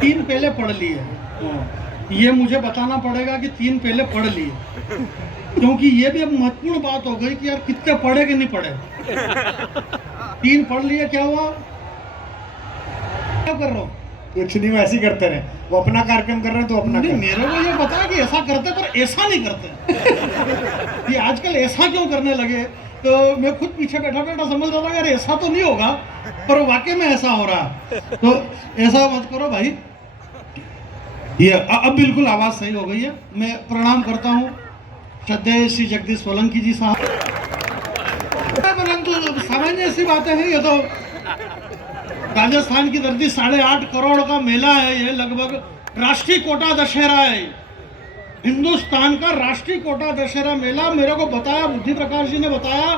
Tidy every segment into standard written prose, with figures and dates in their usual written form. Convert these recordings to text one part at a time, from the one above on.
3 पहले पढ़ लिए। ये मुझे बताना पड़ेगा कि 3 पहले पढ़ लिए, क्योंकि ये भी अब महत्वपूर्ण बात हो गई कि यार कितने पढ़े कि नहीं पढ़े। 3 पढ़ लिए, क्या हुआ? क्या कर रहा हूँ? कुछ नहीं, वैसे ही करते रहे। वो अपना कार्यक्रम कर रहे हैं तो अपना नहीं, कर। मेरे को ये पता है कि ऐसा करते, पर ऐसा नहीं करते। ये आजकल ऐसा क्यों करने लगे? तो मैं खुद पीछे बैठा बैठा समझ रहा था यार ऐसा तो नहीं होगा, पर वाकई में ऐसा हो रहा है। तो ऐसा मत करो भाई। ये अब बिल्कुल आवाज सही हो गई है। मैं प्रणाम करता हूँ श्रद्धेय श्री जगदीश सोलंकी जी साहब। परंतु सामान्य सी बातें हैं। ये तो राजस्थान की धरती 8.5 करोड़ का मेला है। ये लगभग राष्ट्रीय कोटा दशहरा है, हिंदुस्तान का राष्ट्रीय कोटा दशहरा मेला। मेरे को बताया, बुद्धि प्रकाश जी ने बताया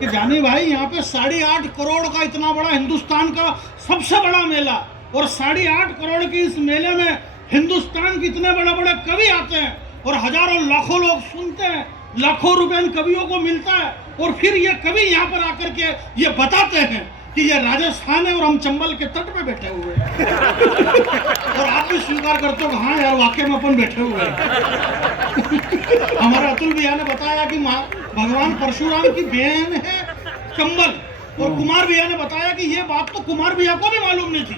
कि जानी भाई यहाँ पे 8.5 करोड़ का इतना बड़ा हिंदुस्तान का सबसे बड़ा मेला, और 8.5 करोड़ के इस मेले में हिंदुस्तान के इतने बड़े बड़े कवि आते हैं और हजारों लाखों लोग सुनते हैं, लाखों रुपए इन कवियों को मिलता है, और फिर ये कवि यहाँ पर आकर के ये बताते हैं कि ये राजस्थान है और हम चंबल के तट पे बैठे हुए हैं। और आप भी स्वीकार करते हो, हाँ यार वाकई में अपन बैठे हुए हैं। हमारे अतुल भैया ने बताया कि भगवान परशुराम की बहन है चंबल, और कुमार भैया ने बताया कि ये बात तो कुमार भैया को भी मालूम नहीं थी।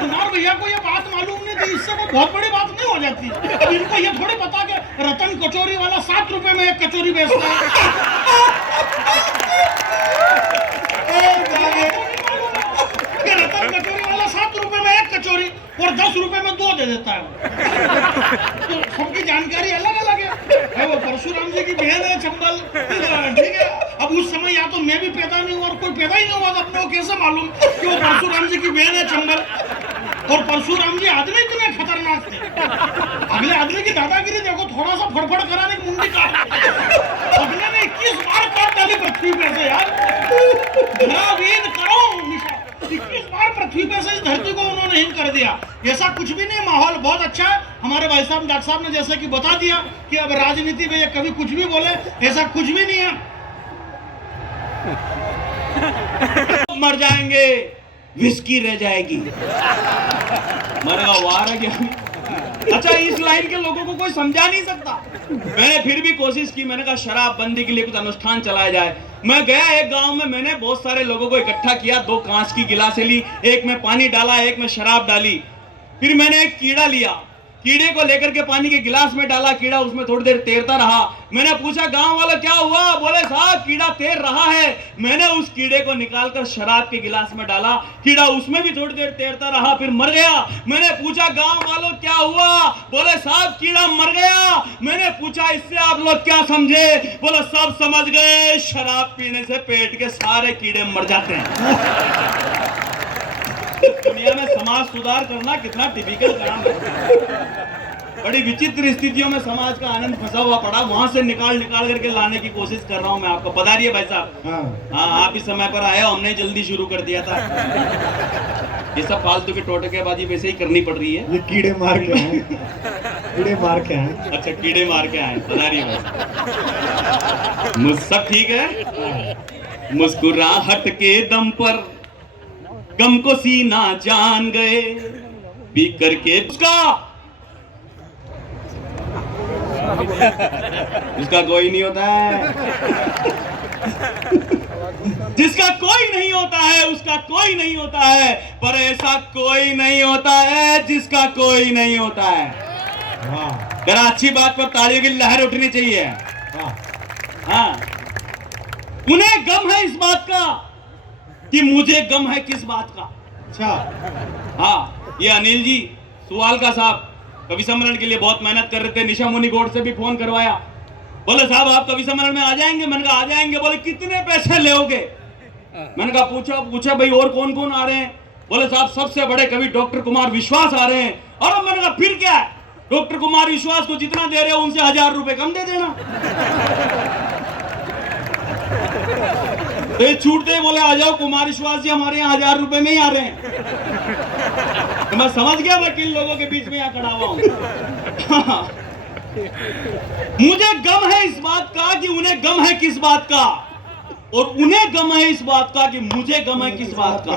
कुमार भैया को ये बात मालूम नहीं थी, इससे कोई बहुत बड़ी बात नहीं हो जाती। अब इनको ये थोड़ी पता कि रतन कचौरी वाला 7 रुपए में एक कचौरी बेचता है। रतन कचौरी वाला 7 रुपए में एक कचौरी और 10 रुपए में 2 दे देता है। तो सबकी जानकारी अलग अलग है। वो परशुराम जी की बहन है चंबल, ठीक है। अब उस समय या तो मैं भी पैदा नहीं हुआ और कोई पैदा ही नहीं हुआ, तो अपने को कैसे मालूम कि वो परशुराम जी की बहन है चंबल? और परशुराम जी आदमी इतने खतरनाक थे, अगले आदमी की दादागिरी देखो, थोड़ा सा फड़फड़ कराने की मुंडी काट, अगले ने 21 बार काट डाली पृथ्वी पे से यार। करो निशा, 21 बार पृथ्वी पे से इस धरती को उन्होंने हिल कर दिया। ऐसा कुछ भी नहीं, माहौल बहुत अच्छा है। हमारे भाई साहब डॉक्टर साहब ने जैसे कि बता दिया कि अब राजनीति में ये कभी कुछ भी बोले, ऐसा कुछ भी नहीं है। मर जाएंगे, विस्की रह जाएगी। मरगा वार है क्या? अच्छा, इस लाइन के लोगों को कोई समझा नहीं सकता। मैंने फिर भी कोशिश की, मैंने कहा शराब बंदी के लिए कुछ अनुष्ठान चलाया जाए। मैं गया एक गांव में, मैंने बहुत सारे लोगों को इकट्ठा किया, 2 कांच की गिलासें ली, एक में पानी डाला, एक में शराब डाली। फिर मैंने एक कीड़ा लिया, कीड़े को लेकर के पानी के गिलास में डाला, कीड़ा उसमें थोड़ी देर तैरता रहा। मैंने पूछा गांव वाला क्या हुआ? बोले साहब कीड़ा तैर रहा है। मैंने उस कीड़े को निकालकर शराब के गिलास में डाला, कीड़ा उसमें भी थोड़ी देर तैरता रहा, फिर मर गया। मैंने पूछा गांव वालों क्या हुआ? बोले साहब कीड़ा मर गया। मैंने पूछा इससे आप लोग क्या समझे? बोले सब समझ गए, शराब पीने से पेट के सारे कीड़े मर जाते हैं। दुनिया में समाज सुधार करना कितना टिपिकल काम है। बड़ी विचित्र स्थितियों में समाज का आनंद फंसा हुआ पड़ा, वहां से निकाल करके लाने की कोशिश कर रहा हूं मैं आपको। बता रही है भाई साहब। हाँ, आप इस समय पर आए हो, हमने जल्दी शुरू कर दिया था। ये सब फालतू के टोटकेबाजी वैसे ही करनी पड़ रही है। ये कीड़े मार के आए, कीड़े मार के आए। अच्छा, कीड़े मार के आए, बता रही है भाई। सब ठीक है। मुस्कुराहट के दम पर गम को सीना जान गए, पी करके उसका कोई नहीं होता है। जिसका कोई नहीं होता है उसका कोई नहीं होता है, पर ऐसा कोई नहीं होता है जिसका कोई नहीं होता है। जरा अच्छी बात पर तालियों की लहर उठनी चाहिए। हाँ, उन्हें गम है इस बात का कि मुझे गम है किस बात का। अच्छा, हाँ, ये अनिल जी सुवालका साहब कवि सम्मेलन के लिए बहुत मेहनत कर रहे थे। निशा मुनि गौड़ से भी फोन करवाया, बोले साहब आप कवि सम्मेलन में आ जाएंगे? मैंने कहा आ जाएंगे। बोले कितने पैसे लोगे? मैंने कहा पूछा भाई और कौन कौन आ रहे हैं? बोले साहब सबसे बड़े कवि डॉक्टर कुमार विश्वास आ रहे हैं। और मैंने कहा फिर क्या है, डॉक्टर कुमार विश्वास को जितना दे रहे हो उनसे 1000 रुपए कम दे देना। तो ये छूटते बोले आ जाओ कुमार विश्वास जी हमारे यहाँ 1000 रुपए में ही आ रहे हैं। तो मैं समझ गया मैं किन लोगों के बीच में यहाँ खड़ा हुआ हूँ। मुझे गम है इस बात का कि उन्हें गम है किस बात का। और उन्हें गम है इस बात का कि मुझे गम है किस बात का।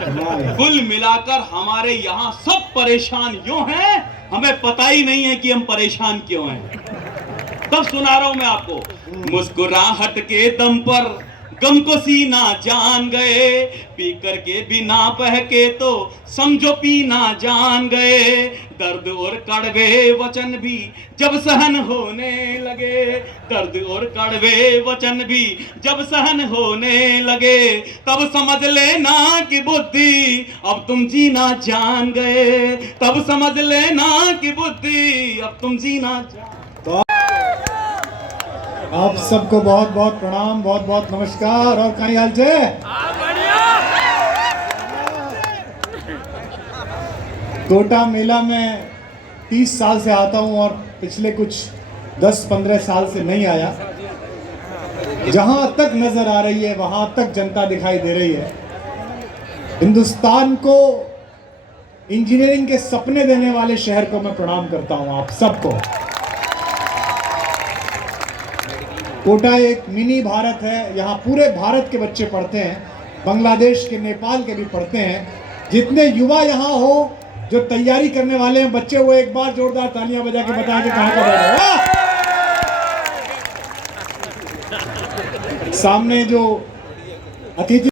कमाल है। कुल मिलाकर हमारे यहाँ सब परेशान यूं हैं, हमें पता ही नहीं है कि हम परेशान क्यों हैं। तब सुना रहा हूं मैं आपको। मुस्कुराहट के दम पर गम को सीना जान गए, पी करके बिना बहके तो समझो पीना जान गए। दर्द और कड़वे वचन भी जब सहन होने लगे, दर्द और कड़वे वचन भी जब सहन होने लगे, तब समझ लेना कि बुद्धि अब तुम जीना जान गए, तब समझ लेना कि बुद्धि अब तुम जीना जान। आप सबको बहुत बहुत प्रणाम, बहुत बहुत नमस्कार। और कहीं हाल छे? कोटा मेला में 30 साल से आता हूं और पिछले कुछ 10-15 साल से नहीं आया। जहां तक नजर आ रही है वहां तक जनता दिखाई दे रही है। हिंदुस्तान को इंजीनियरिंग के सपने देने वाले शहर को मैं प्रणाम करता हूं आप सबको। कोटा एक मिनी भारत है, यहाँ पूरे भारत के बच्चे पढ़ते हैं, बांग्लादेश के, नेपाल के भी पढ़ते हैं। जितने युवा यहाँ हो जो तैयारी करने वाले हैं बच्चे, वो एक बार जोरदार तालियां बजा के बताएं कि कहाँ का बैठे। सामने जो अतिथि